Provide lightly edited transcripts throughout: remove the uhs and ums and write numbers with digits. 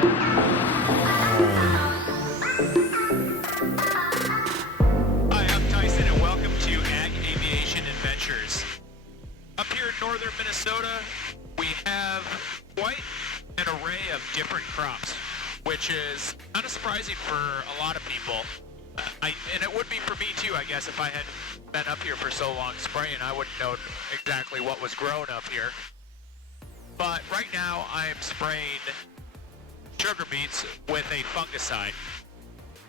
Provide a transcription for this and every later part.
Hi, I'm Tyson and welcome to Aviation Adventures. Up here in northern Minnesota, we have quite an array of different crops, which is kind of surprising for a lot of people. And it would be for me too, I guess, if I had been up here for so long spraying, I wouldn't know exactly what was grown up here. But right now, I'm spraying sugar beets with a fungicide.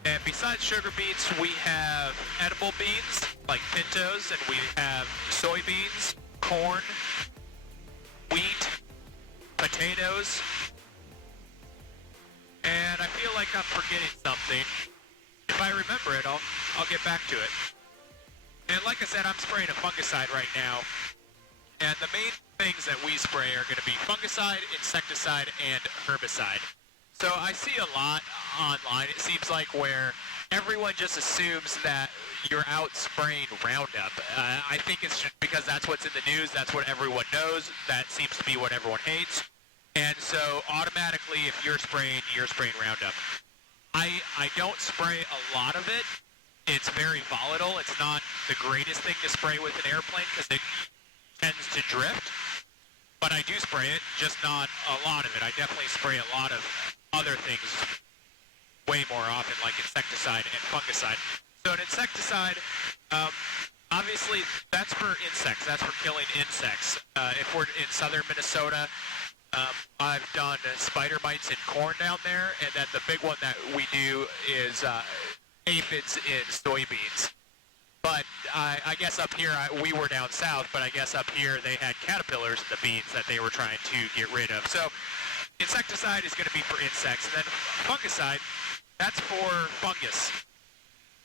And besides sugar beets, we have edible beans like pintos, and we have soybeans, corn, wheat, potatoes, and I feel like I'm forgetting something. If I remember it, I'll get back to it. And like I said, I'm spraying a fungicide right now, and the main things that we spray are going to be fungicide, insecticide, and herbicide. So I see a lot online, it seems like, where everyone just assumes that you're out spraying Roundup. I think it's just because that's what's in the news, that's what everyone knows, that seems to be what everyone hates. And so automatically, if you're spraying Roundup. I don't spray a lot of it. It's very volatile. It's not the greatest thing to spray with an airplane because it tends to drift. But I do spray it, just not a lot of it. I definitely spray a lot of other things way more often, like insecticide and fungicide. So an insecticide, obviously that's for insects. That's for killing insects. If we're in southern Minnesota, I've done spider mites in corn down there, and then the big one that we do is aphids in soybeans. But I guess up here, we were down south, but I guess up here they had caterpillars in the beans that they were trying to get rid of. So insecticide is going to be for insects, and then fungicide, that's for fungus.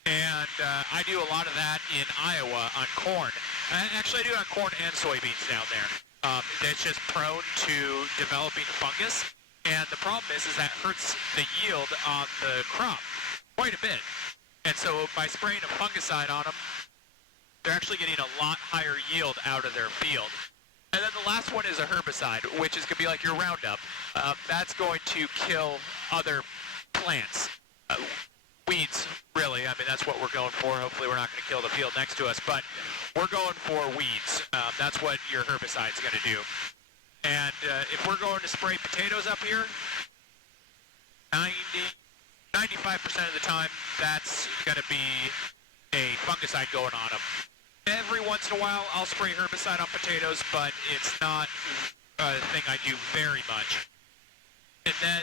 And I do a lot of that in Iowa on corn. Actually, I do it on corn and soybeans down there. That's just prone to developing fungus, and the problem is that hurts the yield on the crop quite a bit. And so by spraying a fungicide on them, they're actually getting a lot higher yield out of their field. And then the last one is a herbicide, which is going to be like your Roundup. That's going to kill other plants. Weeds, really. I mean, that's what we're going for. Hopefully we're not going to kill the field next to us, but we're going for weeds. That's what your herbicide's going to do. And if we're going to spray potatoes up here, 95% of the time, that's going to be a fungicide going on them. Every once in a while, I'll spray herbicide on potatoes, but it's not a thing I do very much. And then,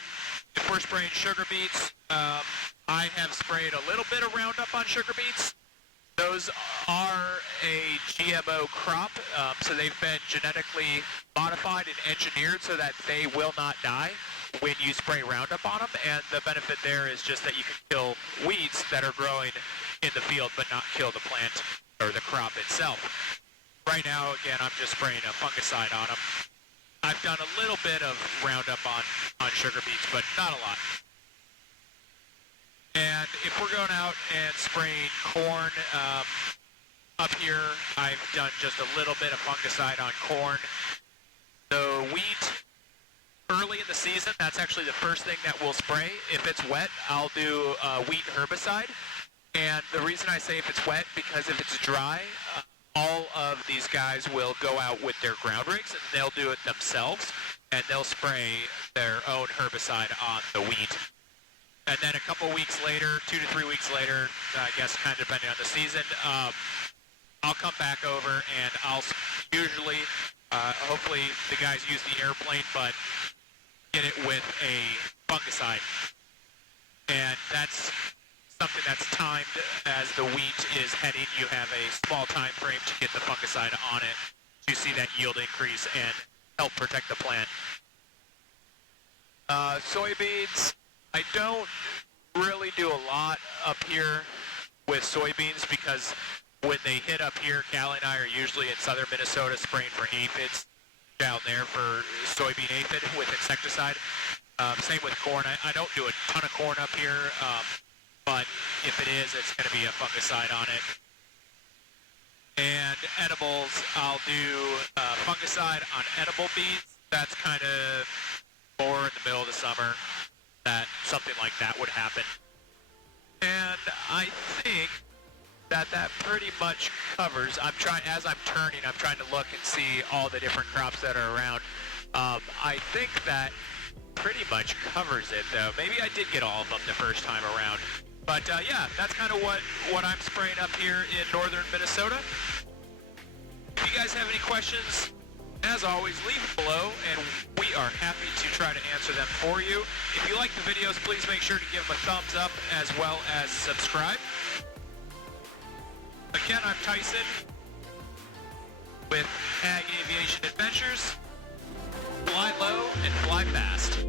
if we're spraying sugar beets, I have sprayed a little bit of Roundup on sugar beets. Those are a GMO crop, so they've been genetically modified and engineered so that they will not die when you spray Roundup on them. And the benefit there is just that you can kill weeds that are growing in the field, but not kill the plant or the crop itself. Right now, again, I'm just spraying a fungicide on them. I've done a little bit of Roundup on sugar beets, but not a lot. And if we're going out and spraying corn, up here I've done just a little bit of fungicide on corn. The wheat, early in the season, that's actually the first thing that we'll spray. If it's wet, I'll do wheat herbicide. And the reason I say if it's wet, because if it's dry, all of these guys will go out with their ground rigs and they'll do it themselves, and they'll spray their own herbicide on the wheat. And then a couple weeks later, 2 to 3 weeks later, I guess kind of depending on the season, I'll come back over and I'll usually, hopefully the guys use the airplane, but get it with a fungicide. And that's something that's timed as the wheat is heading. You have a small time frame to get the fungicide on it to see that yield increase and help protect the plant. Soybeans, I don't really do a lot up here with soybeans because when they hit up here, Callie and I are usually in southern Minnesota spraying for aphids down there for soybean aphid with insecticide. Same with corn. I don't do a ton of corn up here, but if it is, it's going to be a fungicide on it. And edibles, I'll do fungicide on edible beans. That's kind of more in the middle of the summer. that something like that would happen. And I think that pretty much covers. As I'm turning, I'm trying to look and see all the different crops that are around. I think that pretty much covers it, though. Maybe I did get all of them the first time around. But yeah, that's kind of what I'm spraying up here in northern Minnesota. If you guys have any questions, as always, leave them below, and we are happy to try to answer them for you. If you like the videos, please make sure to give them a thumbs up as well as subscribe. Again, I'm Tyson with Aviation Adventures. Fly low and fly fast.